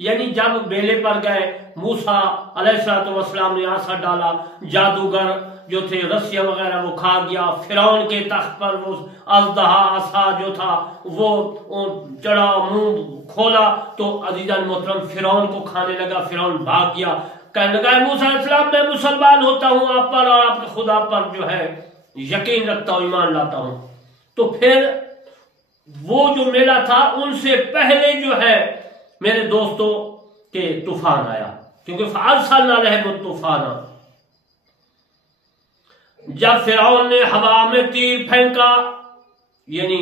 یعنی جب بیلے پر گئے موسیٰ علیہ السلام نے آسا ڈالا، جادوگر جو تھے رسیاں وغیرہ وہ کھا گیا، فرعون کے تخت پر وہ اژدہا عصا جو تھا وہ چڑھا، منہ کھولا تو عزیزان محترم فرعون کو کھانے لگا، فرعون بھاگ گیا، کہنے لگا موسیٰ علیہ السلام میں مسلمان ہوتا ہوں آپ پر اور آپ کے خدا پر جو ہے یقین رکھتا ہوں، ایمان لاتا ہوں۔ تو پھر وہ جو میلہ تھا ان سے پہلے جو ہے میرے دوستوں کے طوفان آیا، کیونکہ فَأَرْسَلْنَا عَلَيْهِمُ الطُّوفَانَ، جب فرعون نے ہوا میں تیر پھینکا، یعنی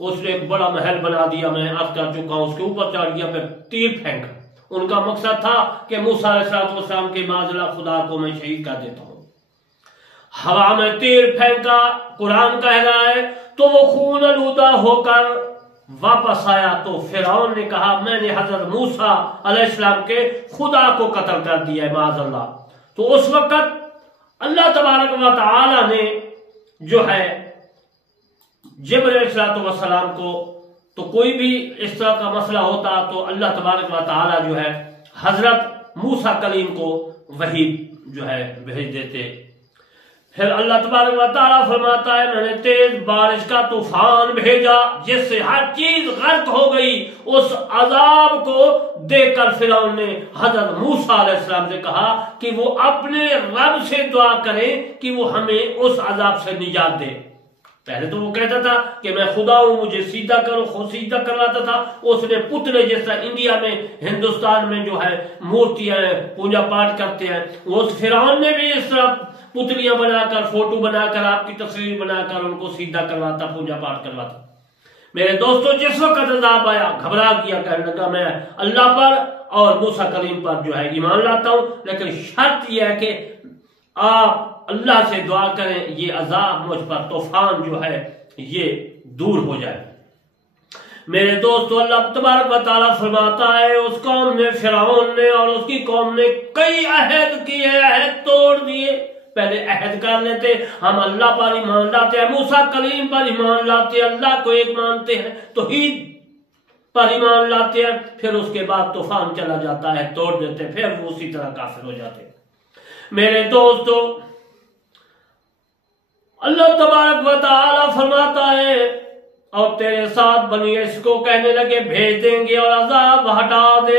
اس نے ایک بڑا محل بنا دیا، میں عرض کر چکا ہوں، اس کے اوپر چڑھ گیا، پھر تیر پھینکا۔ ان کا مقصد تھا کہ موسیٰ علیہ السلام کے معاذ خدا کو میں شہید کر دیتا ہوں۔ ہوا میں تیر پھینکا، قرآن کہہ رہا ہے، تو وہ خون آلودہ ہو کر واپس آیا، تو فرعون نے کہا میں نے حضرت موسیٰ علیہ السلام کے خدا کو قتل کر دیا ہے معاذ اللہ۔ تو اس وقت اللہ تبارک و تعالی نے جو ہے جبرائیل علیہ السلام کو، تو کوئی بھی اس طرح کا مسئلہ ہوتا تو اللہ تبارک و تعالی جو ہے حضرت موسیٰ کلیم کو وحی جو ہے بھیج دیتے۔ پھر اللہ تبارک و تعالیٰ فرماتا ہے میں نے تیز بارش کا طوفان بھیجا جس سے ہر چیز غرق ہو گئی۔ اس عذاب کو دیکھ کر فرعون نے حضرت موسیٰ علیہ السلام سے کہا کہ وہ اپنے رب سے دعا کریں کہ وہ ہمیں اس عذاب سے نجات دے۔ پہلے تو وہ کہتا تھا کہ میں خدا ہوں مجھے سیدھا کرو، خود سیدھا کرواتا تھا۔ اس نے پتلے جس طرح انڈیا میں ہندوستان میں جو ہے مورتیاں پوجا پاٹ کرتے ہیں، وہ فرعون نے بھی اس طرح پتلیاں بنا کر، فوٹو بنا کر، آپ کی تصویر بنا کر ان کو سیدھا کرواتا، پوجا پاٹ کرواتا۔ میرے دوستو جس وقت عذاب آیا گھبرا گیا، کہنے لگا میں اللہ پر اور موسیٰ کلیم پر جو ہے ایمان لاتا ہوں، لیکن شرط یہ ہے کہ آپ اللہ سے دعا کریں یہ عذاب مجھ پر طوفان جو ہے یہ دور ہو جائے۔ میرے دوستو اللہ تبارک و تعالیٰ فرماتا ہے اس قوم نے، فرعون نے اور اس کی قوم نے کئی عہد کیے، عہد توڑ دیے۔ پہلے عہد کر لیتے ہم اللہ پر ایمان لاتے ہیں، موسیٰ کلیم پر ایمان لاتے ہیں، اللہ کو ایک مانتے ہیں، توحید پر ایمان لاتے ہیں، پھر اس کے بعد طوفان چلا جاتا ہے توڑ دیتے، پھر وہ اسی طرح کافر ہو جاتے۔ میرے دوستو اللہ تبارک و تعالی فرماتا ہے اور تیرے ساتھ بنی اس کو کہنے لگے بھیج دیں گے اور عذاب ہٹا دے۔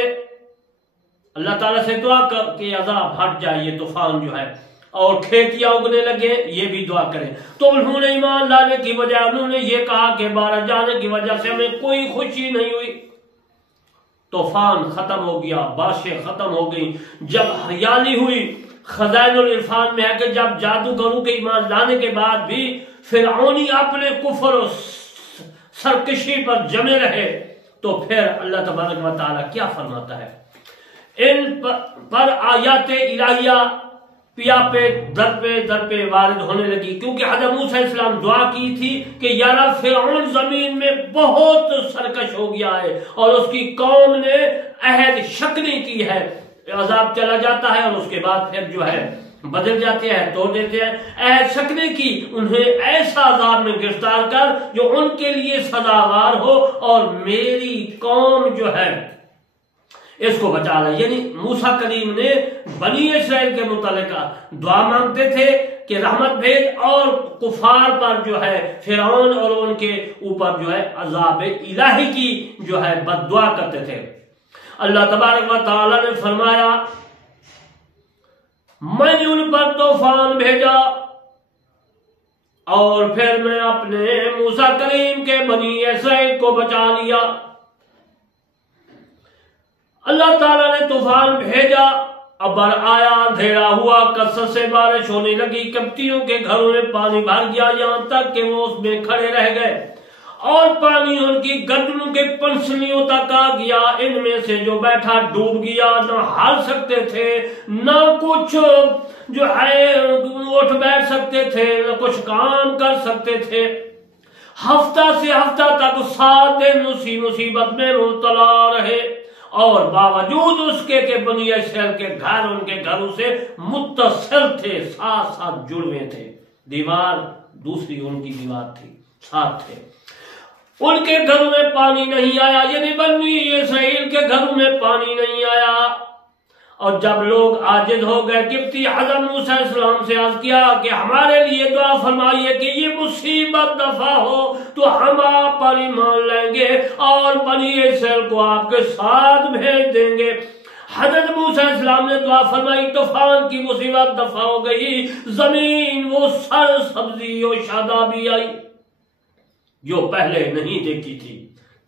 اللہ تعالیٰ سے دعا کر کہ عذاب ہٹ جائے یہ طوفان جو ہے، اور کھیتیاں اگنے لگے، یہ بھی دعا کریں۔ تو انہوں نے ایمان لانے کی وجہ انہوں نے یہ کہا کہ بارہ جانے کی وجہ سے ہمیں کوئی خوشی نہیں ہوئی۔ طوفان ختم ہو گیا، بارشیں ختم ہو گئی، جب ہریالی ہوئی۔ خزائن العرفان میں ہے کہ جب جادوگروں کے ایمان لانے کے بعد بھی فرعونی اپنے کفر و سرکشی پر جمے رہے، تو پھر اللہ تبارک و تعالیٰ کیا فرماتا ہے؟ ان پر آیات الہیہ پیا پہ در پہ وارد ہونے لگی، کیونکہ حضرت موسیٰ علیہ السلام دعا کی تھی کہ یا رب فرعون زمین میں بہت سرکش ہو گیا ہے اور اس کی قوم نے عہد شکنی کی ہے، عذاب چلا جاتا ہے اور اس کے بعد پھر جو ہے بدل جاتے ہیں، توڑ دیتے ہیں۔ عہد شکنے کی انہیں ایسا عذاب میں گرفتار کر جو ان کے لیے سزاوار ہو اور میری قوم جو ہے اس کو بچا لے۔ یعنی موسیٰ کلیم نے بنی اسرائیل کے متعلق دعا مانگتے تھے کہ رحمت بھیج، اور کفار پر جو ہے فرعون اور ان کے اوپر جو ہے عذاب الہی کی جو ہے بد دعا کرتے تھے۔ اللہ تبارک و تعالی نے فرمایا میں نے ان پر طوفان بھیجا اور پھر میں اپنے موسیٰ کلیم کے بنی اسرائیل کو بچا لیا۔ اللہ تعالیٰ نے طوفان بھیجا، ابر آیا، اندھیرا ہوا، کثرت سے بارش ہونے لگی، کپتیوں کے گھروں میں پانی بھر گیا یہاں تک کہ وہ اس میں کھڑے رہ گئے، اور پانی ان کی گردنوں کے پنسلیوں تک آ گیا۔ ان میں سے جو بیٹھا ڈوب گیا، نہ ہل سکتے تھے، نہ کچھ جو ہے اٹھ بیٹھ سکتے تھے، نہ کچھ کام کر سکتے تھے۔ ہفتہ سے ہفتہ تک 7 دن اسی مصیبت میں مبتلا رہے، اور باوجود اس کے کہ بنی اسرائیل کے گھر ان کے گھروں سے متصل تھے، ساتھ ساتھ جڑے تھے، دیوار دوسری ان کی دیوار تھی، ساتھ تھے۔ ان کے گھروں میں پانی نہیں آیا، یعنی بنی اسرائیل کے گھروں میں پانی نہیں آیا۔ اور جب لوگ عاجز ہو گئے، قبطی حضرت موسیٰ علیہ السلام سے عرض کیا کہ ہمارے لیے دعا فرمائیے کہ یہ مصیبت دفع ہو تو ہم آپ پر ایمان لیں گے اور بنی اسرائیل کو آپ کے ساتھ بھیج دیں گے۔ حضرت موسیٰ علیہ السلام نے دعا فرمائی، طوفان کی مصیبت دفع ہو گئی، زمین وہ سر سبزی و شادابی آئی جو پہلے نہیں دیکھی تھی،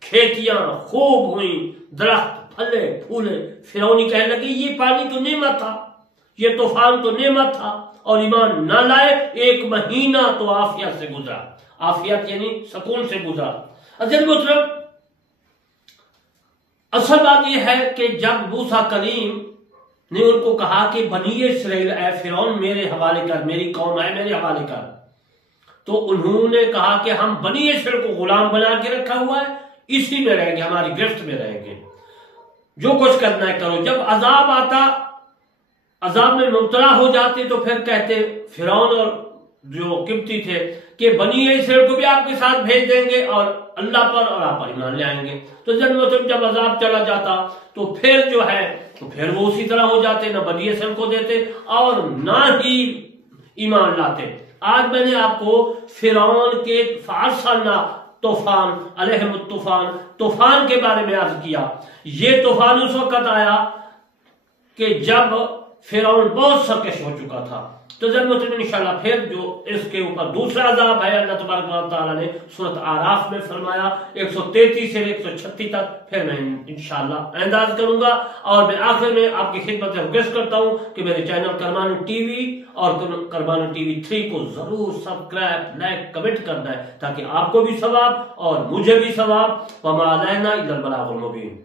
کھیتیاں خوب ہوئیں، درخت پھلے پھولے۔ فرعون کہنے لگی یہ پانی تو نعمت تھا، یہ طوفان تو نعمت تھا، اور ایمان نہ لائے۔ 1 مہینہ تو عافیت سے گزرا، عافیت یعنی سکون سے گزرا۔ عزیز محترم، اصل بات یہ ہے کہ جب موسیٰ کلیم نے ان کو کہا کہ بنی اسرائیل اے فرعون میرے حوالے کر، میری قوم ہے میرے حوالے کر، تو انہوں نے کہا کہ ہم بنی اسرائیل کو غلام بنا کے رکھا ہوا ہے، اسی میں رہیں گے، ہماری گرفت میں رہیں گے، جو کچھ کرنا ہے کرو۔ جب عذاب آتا، عذاب میں مبتلا ہو جاتے، تو پھر کہتے فرعون اور جو قبطی تھے کہ بنی اسرائیل کو بھی آپ کے ساتھ بھیج دیں گے اور اللہ پر اور آپ پر ایمان لے آئیں گے۔ تو جب عذاب چلا جاتا تو پھر جو ہے تو پھر وہ اسی طرح ہو جاتے، نہ بنی اسرائیل کو دیتے اور نہ ہی ایمان لاتے۔ آج میں نے آپ کو فرعون کے فارسانہ طوفان علیہم الطوفان، طوفان کے بارے میں عرض کیا۔ یہ طوفان اس وقت آیا کہ جب فرعون بہت سرکش ہو چکا تھا۔ تو ضرورت انشاءاللہ پھر جو اس کے اوپر دوسرا عذاب ہے، اللہ تبارک و تعالیٰ نے سورۃ اعراف میں فرمایا 133 سے 136 تک، پھر میں انشاءاللہ انداز کروں گا۔ اور میں آخر میں آپ کی خدمت سے ریکویسٹ کرتا ہوں کہ میرے چینل کرمانی ٹی وی اور کرمانی ٹی وی 3 کو ضرور سبسکرائب، لائک، کمنٹ کرنا ہے، تاکہ آپ کو بھی ثواب اور مجھے بھی ثواب۔ وما علینا الا البلاغ المبین۔